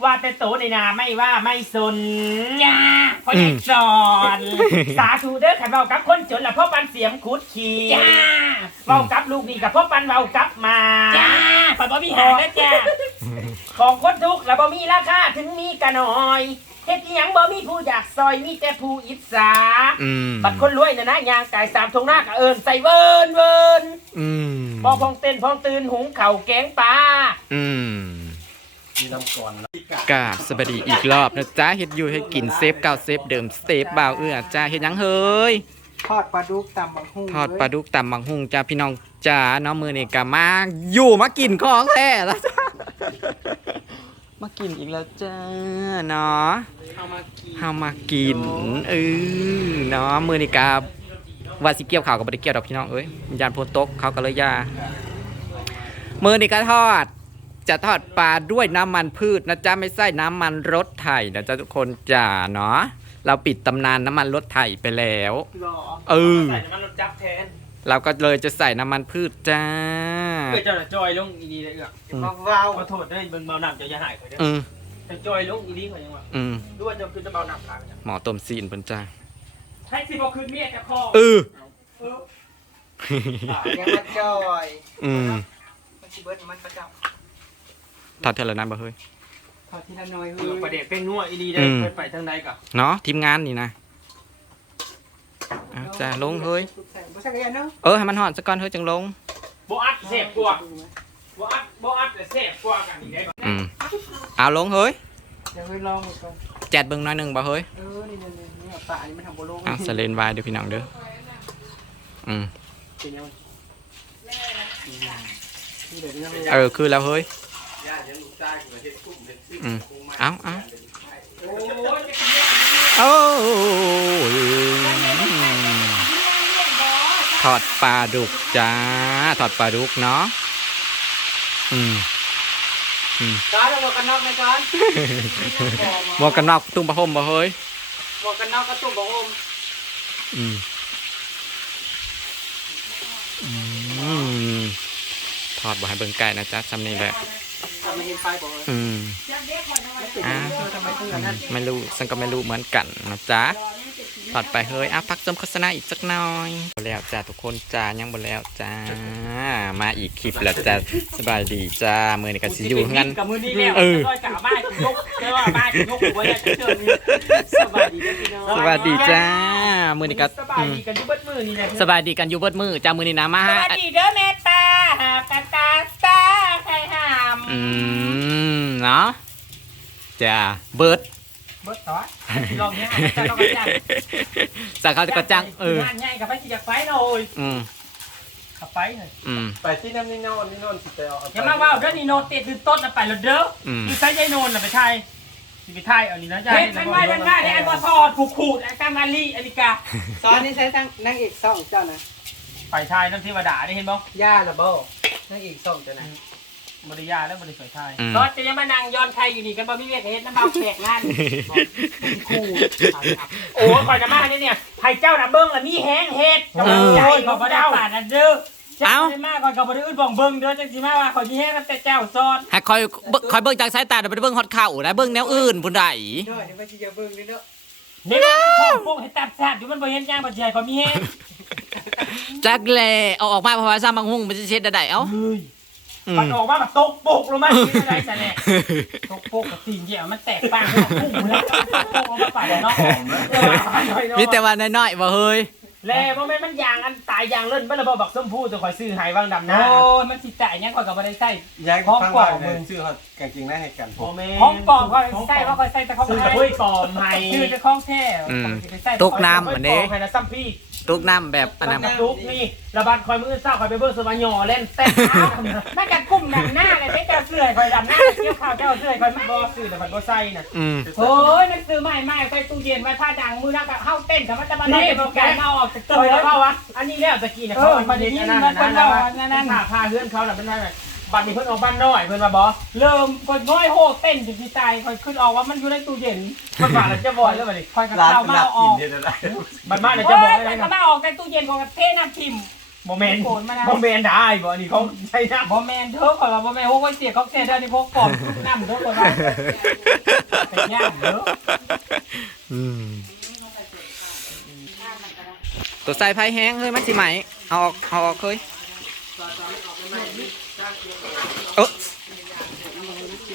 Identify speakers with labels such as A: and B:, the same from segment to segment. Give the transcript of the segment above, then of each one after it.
A: ว่าแต่โตในนาไม่ว่าไม่สนจ้าพ่อใหญ่สอนสาธุเด้อขันเบากับคนจนละพ่อปันเสียมขุดขี่จ้าเบากับลูกนี่กับพ่อปันเบากับมาจ้าปันบ่มีหางนะจ้าของคนทุกข์ละบ่มีราคาถึงมีกะน้อยเฮ็ดอีหยังบ่มีผู้อยากซอยมีแต่ผู้อิจฉาบัดคนรวยน่ะนะยางกายสามทงหน้ากะเอิญใส่เวินพอพองเต้นพองตื่นหุงเข่าแกงปลา
B: มีน้ำก่อน
C: กราบสวัสดีอีกรอบนะจ๊ะเฮ็ดอยู่ให้กินเซฟเก่าเซฟเดิมเซฟบ่าวจ้าเฮ็ดยังเฮ้ย
D: ทอดปลาดุกตำบักหุ่ง
C: ทอดปลาดุกตำบักหุ่งจ้าพี่น้องจ้าน้องมือนี่กะมาอยู่มากินของแท้แล้วจ้ามากินอีกแล้วจ้าเนาะเฮามากินเนาะมือนี่กะว่าสิเกี่ยวข่าวกับบ่ได้เกี่ยวดอกพี่น้องเอ้ยยานโพนตกเขาก็เลยย่ามือนี่กะทอดจะทอดปลาด้วยน้ำมันพืชนะจ๊ะไม่ใช่น้ำมันรถไถนะจ๊ะทุกคนจ้าเนาะเราปิดตำนานน้ำมันรถไถไปแล้ว
A: ใส่น้ำมันรถจับแทน
C: เราก็เลยจะใส่น้ำมันพืชจ้า
A: เจ้าจอยลงอีดีเลยมาว้าวขอโทษด้วยเบิ่งเบาหนักจะหายไปเด้อจะจอยลงอีดีเขายังว่าดูว่าจะคือจะเบาหนักขา
C: หมอต้มซีนเพิ่นจ้า
A: ใช่สิบ่คืนเมียจะคอ
D: ยังมาจอยมันสิเบิดมันประจำ
C: ทอดเท่านั้นบ่เฮ้ย
D: ทอดทีละน้อย
A: ประเดี๋ยวเป็นนัวอีดีได้ไปทางใดก่อน
C: เนาะทีมงานนี่นะจ้าลงเฮ้ยให้มันหอดสักก้อนเฮ้ยจังลง
A: โบอัดเสพกว่าโบอัดแต่เสพกว่ากันอีกได้ป่ะ
C: เอาลงเฮ้ย
D: เดี๋ยวเฮ้ยลองก่อน
C: แจดเบิ่งหน่อยนึงบ่เฮ้ย
D: นี่ปลาอันนี้มันทำโบโล
C: สเลนวายเด้อพี่น้องเด้อคือแล้วเฮ้ยเอาทอดปลาดุกจ้าทอดปลาดุกเนาะ
D: ก้อนหมวกกันน็อกไหมก้อน
C: หมวกกันน็อกตุ้มผ้าห่มบ่เฮ้ย
D: หมวกกันน็อกก็ตุ้มผ้าห่ม
C: ทอดบ่ให้เบิ่งไก่นะจ๊ะจำนี่แหละไม่รู้ฉันก็ไม่รู้เหมือนกันนะจ๊ะถอดไปเฮ้ยพักจมโฆษณาอีกสักหน่อยแล้วจ้าทุกคนจ้ายังหมดแล้วจ้ามาอีกคลิปแล้วจ้าสบายดีจ้ามือนี่กันสิอยู่งั้น
A: กับมือนี่แล้วกะบ้านยกแค่ว่าบ้านยกหัวเนี่ยเชิญสบายดีพี่น้อง
C: สบายดีจ้ามือนี่กัน
A: สบายดีกันอยู่เบิดมือนี่แหละ
C: สบายดีกันอยู่เบิดมือจ้ามือนี่นะมา
A: สบายดีเด้อแม่ตาหาตาตาใครหาม
C: เนาะจ้าเบิด
A: ต่อลองเนี้ยจะต้องกระจัง
C: สั่งเขาจะกระจัง
A: งานใหญ่กับไปที่จะไฟหน่อยขับไปเลย
B: ไปที่น้ำนี่นอนสิไปเอา
A: อย่ามาว่าเรื่องนี่โนติดคือต้นไปแล้วเด้อคือใช้ยายโนนไปไทยไปไทยเอานี่นะยายเป็นว่าด้านหน้าได้อันว่าทอดขูดไอ้กามาลีอเมริกา
D: ตอนนี้ใช้ทั้งนั่งเอกซ่องเจ้านะ
A: ไปไทยน้ำเทวดาได้เห็นบ่
D: ย่าละบ่นั่งเอกซ่องเจ้านะ
A: บริยาแล้วบริสุทธิ์ไทยก็จะยังมานั่งย้อนไทยอยู่นี่กันบ่มีเวียกเฮ็ดน้ำเบาแขกงานคู่โอ้คอยจะมาเนี่ยไทยเจ้าน่ะเบิ้งละมีแห้งเฮ็ดกำลังใจของพระเจ้าป่านั่นเด้อเจ้าได้มากก่อนกับบริอื่นบ่งเบิ้งเด้อจังสิมาว่าคอยมีแห้งแต่เจ้าซ้อน
C: ให้คอยเบิ้งจากสายตาเดี๋ยวไปเบิ้งฮอตเข่านะเบิ้งแนวอื่นพุ่นใด
D: เดี๋ยวไปสิจะเบิ้งนี่เด้อ
A: นี่พวกให้ตับแซ่บอยู่มันบ่เห็นย่างบ่ใหญ่คอยมีแห้ง
C: จักแลเอาออกมาเพราะว่าซ้ำบางหุ่งมันจะเช็ดได้เอ้า
A: มันออกมาแบบตกปกลงมาที่ไรแต่เนี่ยตกปกกับตีนเหี่ยวมันแตกปากพุ่งแล้วตกออกมาปากเนาะ
C: มีแต่ว่าน้อยๆบ่เฮ้ย
A: แล้วมันยางอันตายยางเล่นมันระบบบักส้มผู้ตัวคอยซื้อหายว่างดำนะโอ้มันสิแต่ยังคอยกับอะไรใส่
B: ห้องกล่องมึงซื้อเขากางเกงได้ให้กัน
A: ห้องกล่องคอยใส่ว่าคอยใส่แต่ห้องซื้อแต่ห้อยกล่องให้ซื้อแต่ห้องแท้
C: ตุกน้ำเหมือนนี้
A: ใครนะซ้ำพี่
C: ตุกน้ำแบบอันนั้น
A: ตุกนี่ระบาดคอยมือเศร้าคอยไปเบิร์สมาหย่อเล่นเต้นน่าจะกุ้มหนังหน้าเลยไม่จะเสื่อยคอยดำหน้าเที่ยวข่าวเจ้าเสื่อยคอยไม่บอสื่อแต่คอยบอไส้น่ะโอ้ยมันซื้อใหม่ไปตู้เย็นไว้ผ้าดังมือนักเข้าเต้นแต่ว่าจะมาได้โปรแกรมเอาออกจากตัวแล้วเขาวะอันนี้แล้วตะกี้เนี่ยเขาประเด็นนั่นพาเพื่อนเขาแหละเป็นไงบัตรนี้เพิ่นออกบ้านน้อยเพิ่นมาบอกเริ่มคนน้อยโหเต้นจุดที่ใจคอยขึ้นออกว่ามันอยู่ในตู้เย็นมันผ่านแล้วจะบ่อยแล้วบัดนี้คอยกับข้าวมาออกบัดมาเดี๋ยวจะบอกเลยนะมาออกในตู้เย็นของเทน้ำทิมโมเมนต์
D: โกนมานะ
A: โมเมนต์ได้บ่นี่เขาใช่นะ
D: บ่แม่นเด้อข่อยว่าบ่แม่นโอ้ยเสียเขาแค่ได้นี่พกก่อนน้ำเด้อข่อยว่าเป็นย่างเด้อ
C: ตัวใส่ไผ่แห้งเฮ้ยมันสิไหมเอาออกเฮ้ยเออ
D: สิ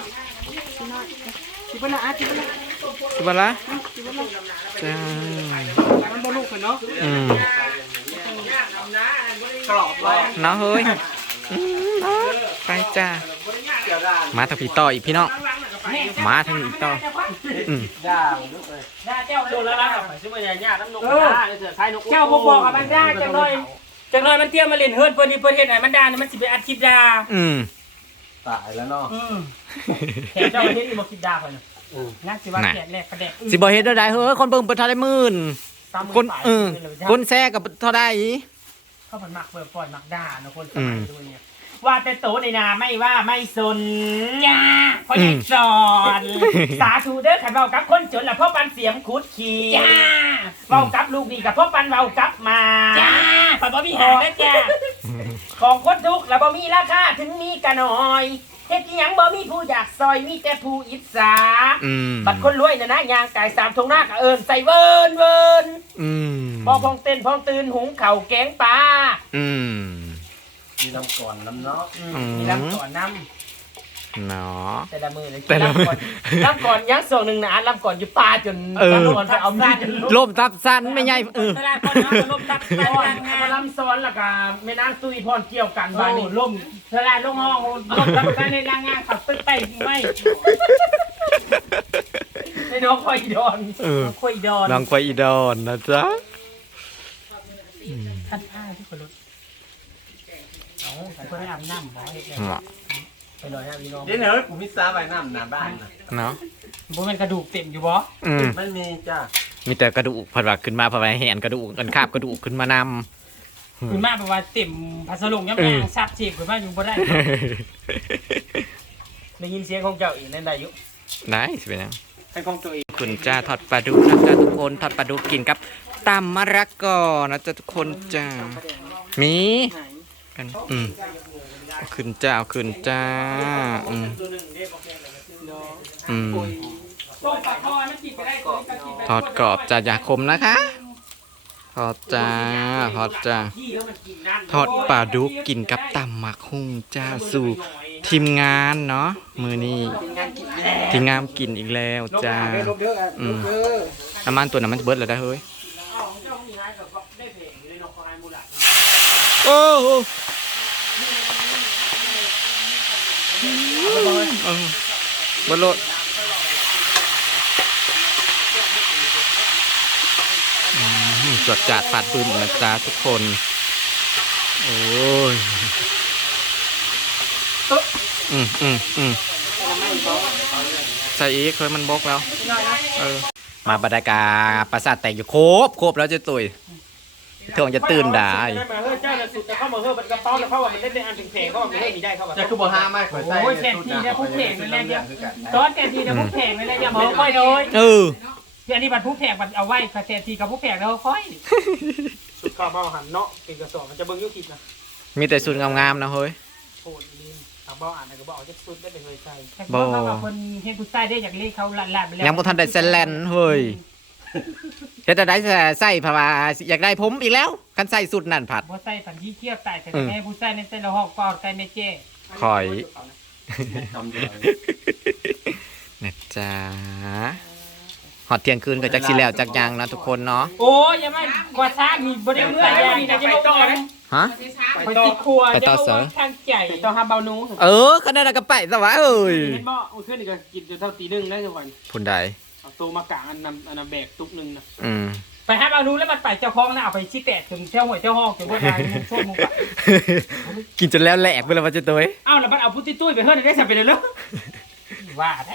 D: บ่ละสิบ่ละ
C: สิบละจ้า
D: มันบ่ลูกกันเนาะ
B: กรอบเลย
C: เนาะเฮ้ยไปจ้ามาทางพี่ต่ออีกพี่น้องมาทางอีกต่อ
B: ย่างลูกเลย
A: ได้เจ้าโดนแล้วล่ะซื้อมาใหญ่ๆน้ำนกได้เถอะใครนก
D: เจ้าบ่บอกกับมันได้จังหน่อยมันเตรียมมาเล่นเฮิร์ดเพิ่นนี่เพิ่นเฮ็ดให้มันด่านี่มันสิไปอัดคลิปด่า
B: ตายแล้วเนาะ
A: แขกเจ้าประเทศนี่บ่คิดด่าข่อยนะ
D: งั้นสิว่าแกะแรกประแดก
C: สิบ่เฮ็ดได้เฮ้ยคนเบิ่งเปิดเท่าได้หมื่นคนคนแซ่กับเท่าได้
A: เข้าผันมักเปิดปล่อยมักด่านะคนสมัยด้วยเนี่ยว่าแต่โตในนาไม่ว่าไม่สนจ้าเพราะใหญ่สอนสาธุเด้อขันเบากับคนจนละพ่อปันเสียมขุดขี่จ้าเบากับลูกนี่กับพ่อปันเบากับมาจ้าขอบ่มีหานะจ้าของคนทุกข์แล้วบ่มีราคาถึงมีกะน้อยเฮ็ดอิหยังบ่มีผู้อยากซอยมีแต่ผู้อิจฉาบัดคนรวยน่ะนะยางกายสามทงหน้ากะเอิญใส่เวินพอพองเต้นพองตื่นหุงเข่าแกงปลา
B: มีน้ำก่อนน้ำเนาะ
A: มีน้ำก่อนน้ำ
C: เนาะ
A: แต่ละมือเลยน้ำก่อนยังส่วนหนึ่งนะน้ำก่อนอยู่ปลาจนน้ำก่อนไปเอามีดจน
C: ลมทับสั้นไม่ใหญ่
D: ตลาดก่อนเนาะลบตับ
A: ลำซ้อนแล้วก็แม่นางตุยพรเกี่ยวกันบ้านนี่ล่มตลาดลงห้องลมตับในรางงานขับตึ้งไปไม่ในน้องคอยดอนคอยดอน
C: น้องควายอีดอนนะจ๊ะ
A: ท่านอ้าที่คนรถเอาเพื่อนอาบน้ำบ่ไปลอยน้ำพี่น้อง
B: เดี๋ยวเฮ้ยกูมิซาไว้น้ำหน้าบ้านนะ
C: เนาะ
D: บ่แม่นกระดูกเต็มอยู่บ่
B: ไม่มีจ้า
C: มีแต่กระดูกผัดว่าขึ้นมาผัดว่าแหนกระดูกกันคาบกระดูกขึ้นมาน
D: ขึ้นมาแบบว่าเต็มพัสดุย่ำยางซับเจ็บขึ้นมาอยู่บ่ได้
A: ได้ยินเสียงของเจ้าอีกนั่นได้ยุ
C: ำได้สิเป็นยัง
A: ให้ของตัวเอง
C: คุณจ้าทอดปลาดุกนะจ้าทุกคนทอดปลาดุกกินกับตำมะระกอนะจ้าทุกคนจ้ามีกันเอาขึ้นจ้าเอาขึ้นจ้า
D: ต้มปลาทอดมันกินไปได้ก็กินไป
C: ทอดกรอบจ้าอย่าคมนะคะทอดจ้าทอดจ้าทอดปลาดุกกินกับตำหมักหุ่งจ้าสู่ทีมงานเนาะมือนี้ทีมงานกินอีกแล้วจ้าน้ำมันตัวน้ำมันเบิดแล้วได้เฮ้ยโอ้โหบนรถจดจัดปัดปืนนะจ๊ะทุกคนโอ้ยใส่อีกเคยมันบกแล้วมาบรรยากาศประสาทแตกอยู่ครบแล้วจะตุยเธอจะตื่นได้
A: เจ้าสุดจะเข้ามาเฮือมันกระเป๋าแล้วเข้าว่ามันได้อันเพลงเขาว่ามันได้มีได้เข้ามา
B: จะคือบ่ห้าไม่ข่อยใส่
D: โอ้ยแค่ทีเนี่ยผู้แข่งนั่นแหละเดียวตอนแค่ทีเนี่ยผู้แข่งนั่นแหละอย่าบอกค่อยโดยอันนี้บัตรผู้แข่งบัตรเอาไว้แค่ทีกับผู้แข่งแล้วค่อย
A: สุดข้าวเบ้าหันเนาะเป็นกระสอบมันจะเบิ่งยุคิดนะ
C: มีแต่สุดงามๆนะเฮ้ย
A: โคตรลีนทางเบ้าอ่านก็บ่เอาจะสุดได้ไปเคยใส่
D: แต่ว่าคนเห็นผู้ชายได้อยากเรียกเขาหลานไปแล้ว
C: ยังบ่ทันได้เซนแลนเฮ้ยเฮ็ดแต่ได้ใส่เพราะว่าอยากได้ผมอีกแล้วคันใส่สุดนั่นผัด
D: ผู้ชายสันที่เที่ยวตายแต่แม่ผู้ชายในแต่ละห้องก็ใจในเจ้
C: คอย
B: ทำเดียว
C: นะจ๊ะหอดเที่ยงคืนก็จักสิแล้วจักยังนะทุกคนเนาะ
D: โอ้ยอย่าไม่กว่าช้ามีบริเวณยังนี่นะจะต่อนะ
C: ฮะ
D: ไปติดครัวจะเอาทางใจ
A: ต้องหาเบานู
C: ก็ได้ก็ไปซะวะเอ้ย
A: เห็นบ่เอาขึ้นนี่ก็กินจนเท่าตีหนึ่งได้ทุกวัน
C: พุ่นใด
A: เอาตัวมากางอันนำแบกตุกนึงนะ
D: ไปหาเอานู้แล้วมันไปเจ้าของนะเอาไปชี้แตกจนเจ้าหัวเจ้าห้องจนว่าทางมุงโซ่มุงปะ
C: กินจนแล้วแหลกไปแล้วว่าจะตัว
A: เอ้าแล้วมันเอาพุทธิตุ้ยไปเฮ้ยได้สับไปเลยเหรอ
D: ว่าได้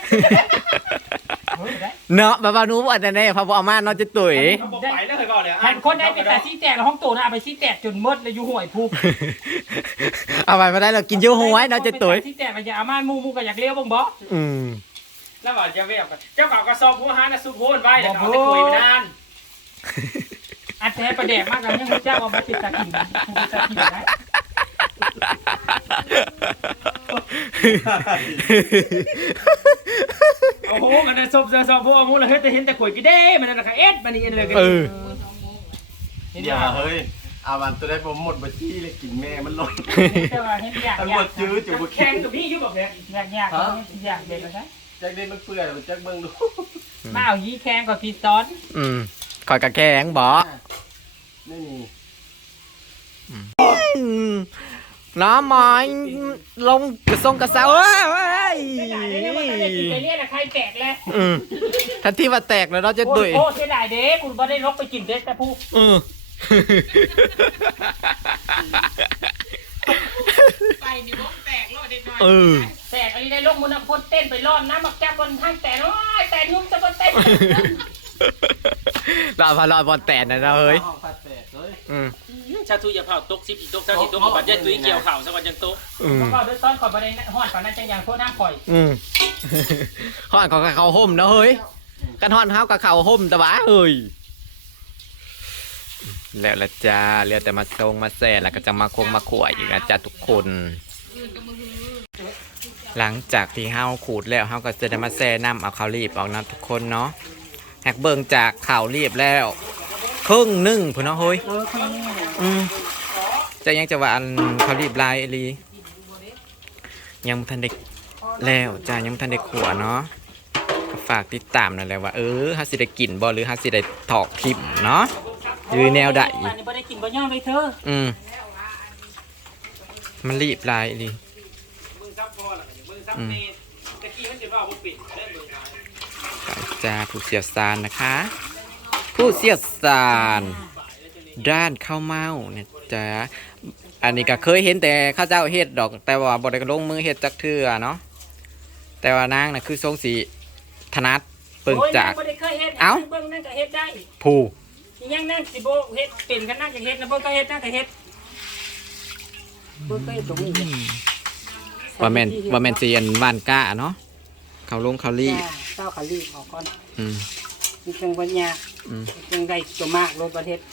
C: เนาะบ่าวนู้บ่อันนั้นแน่พอบ่เอามาเนาะจะตุ๋ย
A: เขาบอกไปแล้วเคยบอกเลย
D: ท่านคนได้ไปแต่ชี้แตกแล้วห้องโตนะเอาไปชี้แตกจนมดเลยอยู่ห่วยพู
C: เอาไปมาได้เรากินเยอะหัวเนาะจะตุ๋ย
D: ชี้แตกมันจะเอามามูก็อยากเลี้ยวบ้งบ่
A: แล้วว่าจะเวียบกันเจ้าเก่ากระสอบหัวหานะสุดโหนไว้แล้วเอาไปคุยไปนาน
D: อัดแท้ประเดกมากเลยยังรู้จักเอามาติดตะกินติดตะกินนะ โอ้โหมันจะซบพวกมูลเฮ้ยแต่เห็นแต่ขวดกี่เด้มันนั่นนะคะเอ็ดมันนี่เลยกัน
B: เดี๋ยวเฮ้ยอาวันตัวได้ผมหมดบัญชีเลยกินแม่มันลง
D: แต่ว่าเห็นอยาก
B: ตำรวจจื้อจุบุ
D: แข่งกับพี่อยู่แบบเนี้ยอยากเด็ดนะ
B: จักได้มันเปื่อยมันจักเบิ่งดู
D: มาเอายีแข่งกับพี่ซ้อน
C: คอยกระแข้งบ่
B: ไม่มี
C: น้ำไม้ลงกระซงกระเซาเอ้ย
D: เสียดายเด้เนี่ยมันจะได้กินไปเนี่ยนะใครแตกเลย
C: ทันที่ว่าแตกแล้วเราจะดุย
D: โอ้เสียดายเด้คุณบ่ได้ลกไปกินเด้แต่ผู้ไปนี่วงแตกรอดเด็ดหน่อยแตกอะไรได้ลกมุนพลเต้นไปรอดน้ำมักจับบนทางแต่น้อยแต่นุ่มจะบนเต้น
C: เราพอรอดบอลแตกนะเราเฮ้ย
B: ห้องแตกเลย
A: ชาทุยอย่าเผาตก10อีกตก10อีกตกบัดเย็ดตุยเกี่ยวข่าวซะวันจังตก
D: เขาบอกด้วยซ้อนขอประเด็นหอดก่อนนั้นจังอย่างโคตรน้ำข่อย
C: ห่อนของเขาห่มนะเฮ้ยกันห่อนเขากับเขาห่มแต่ว่าเฮ้ยแล้วละจ้าเรียกแต่มาทรงมาแซ่แล้วก็จะมาคงมาขวายอีกนะจ้าทุกคน หลังจากที่เฮาขูดแล้วเฮาก็จะได้มาแซ่น้ำเอาข้าวรีบออกนะทุกคนเนาะแหกเบิ่งจากข้าวรีบแล้วครึ่งหนึ่งพุ่นเนาะเฮ้ยจะยังจะว่าอันข้าวรีบลายอีหลียังบ่ทันได้แล้วจ้ายังบ่ทันได้ขัวเนาะฝากติดตามหน่อยแหละว่าเฮาสิได้กินบ่หรือเฮาสิได้ถอกทิมเนาะหรือแนวใด
D: มันบ่ได้กินบ่ย่อมเลยเธอ
C: มันรีบลายอีหลี
A: มึงซับพอล่ะมึงซับเนตะกี้มันจะว่าบ่ปิดได้มึง
C: จ้าผู้เชี่ยวชาญนะคะ ผู้เชี่ยวชาญด้านข้าวเม่าเนี่ยจ้าอันนี้ก็เคยเห็นแต่ข้าเจ้าเฮ็ดดอก แต่ว่าบ่ได้ลงมือเฮ็ดจักเทื่อเนาะแต่ว่านางน่ะคือทรงสีถนัดเปิ่งจาก
D: บ่ได้เคยเฮ็ด
C: เอ้า
D: เบิ่งนั่นก็เฮ็ดได้
C: ผู้
D: ยังนั่งสิบ่เฮ็ดเป็นกันนั่งก็เฮ็ดแล้วเบิ่งก็เฮ็ดนั่งก็เฮ็ดเบิ่งก็เฮ็ดตรงนี้
C: ว่าแม่นสิอันว่านก้าเนาะเขาลงเขาลี่
D: เจ้าขาลีออกก่อน
C: อืม
D: มีเครื่องปัญญาเครื่องได้ตัวมากรถประเทศ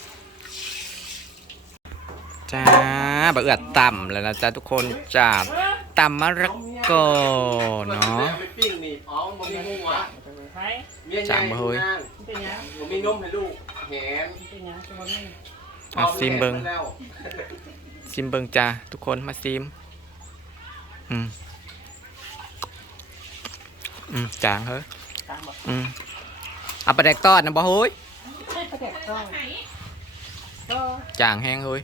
C: จ้าบะเอือดต่ำแล้วนะจ้าทุกคนจ้าต่ำมะระกอเนาะ
B: ไปปิ้งนี่อ๋อมันมีหุ้งวะ
D: ไป
B: เมียใหญ่นาง
D: เป็นหยัง
B: ผมมีนมให้ลูกแหน
D: เป็นหยังจังหวะนี้
C: อ่ะซิมเบิงซิมเบิงจ้าทุกคนมาซิมจางเฮ้ย
D: ตามบอก
C: เอาปลาแดกตอดนะบ่เฮ้ย
D: ประเทศก็
C: จางแห้งเฮ้ย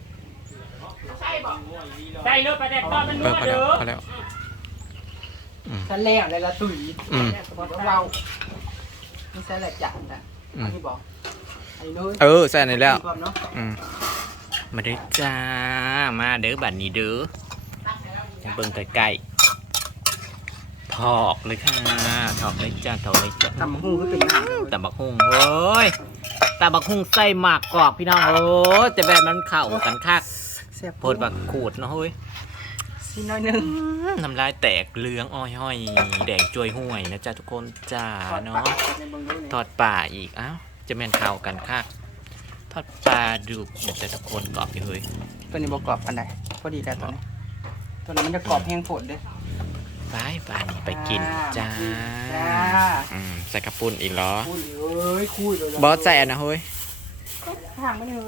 D: ใส่รถประเทศก็มันนัว
C: พอ
D: เด้
C: แล้ว
D: อ
C: พอแล้ว
D: ฉันแล้วเลยละตุ๋ย
E: เราไม่ใช่แหละจัดนะที่บอกไอ้นุ้ย
C: ใส่ในแล้ว
E: ก่อนเนาะ
C: มาเด้อจ้ามาเด้อบัดนี้เด้อจะเบิ่งใกล้ๆถอกเลยค่ะถอกเลยจ้าถอกเลยจ้า
E: ตำหูก็เป็นหน้า
C: ตำบักหุ่งเฮ้ยตำบักหุ่งใส่หมากกรอบพี่น้องโอ้จะแบบมันเข้ากันคัก
E: แซ่บ
C: โพดบักขูดเนาะเฮ้ย
E: สิน้อยนึง
C: น้ำลายแตกเหลืองอ้อยห้อยแดงจวยห่วยนะจ้าทุกคนจ้าเนาะทอดป่าอีกอ้าวจะแม่นเข้ากันคักทอดปลาดุกนะจ้าทุกคนกรอบอยู่เฮ้ย
E: ตัวนี้บอกกรอบอันไหนพอดีแล้วตัวนี้ตัวนี้มันจะกรอบแห้งโผดด้วย
C: ไปนี่ไปกินจ้า
E: จ้า
C: ใส่กระปุ้นอีกเหรอ
E: คุยเอ้ยคุยเลย
C: บอสใส่อันนะเฮ้ย
E: ห่างกันเลย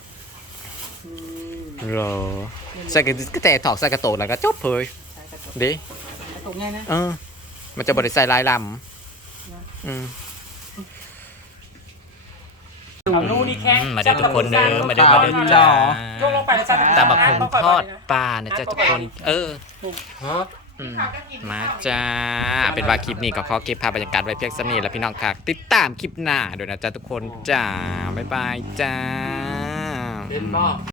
C: เหรอใส่ก็แต่ถอกใส่กระโตกแล้วก็จบเฮ้ยดิ
E: ตรงง่ายนะ
C: มันจะบริใส่ลายลำ
D: เอานู่นนี่แค่
C: มาเด้อทุกคนเด้อมาเด้อจ้า
D: ลงไปแล้วจ้า
C: ตาบักหุ่งทอดปลานะจ๊ะทุกคน มาจ้า เป็นว่าคลิปนี้ก็ขอเก็บภาพบรรยากาศไว้เพียงเท่านี้แล้วพี่น้องค่ะ ติดตามคลิปหน้าด้วยนะจ๊ะทุกคนจ้า บ๊ายบายจ้า
B: เป็นบ่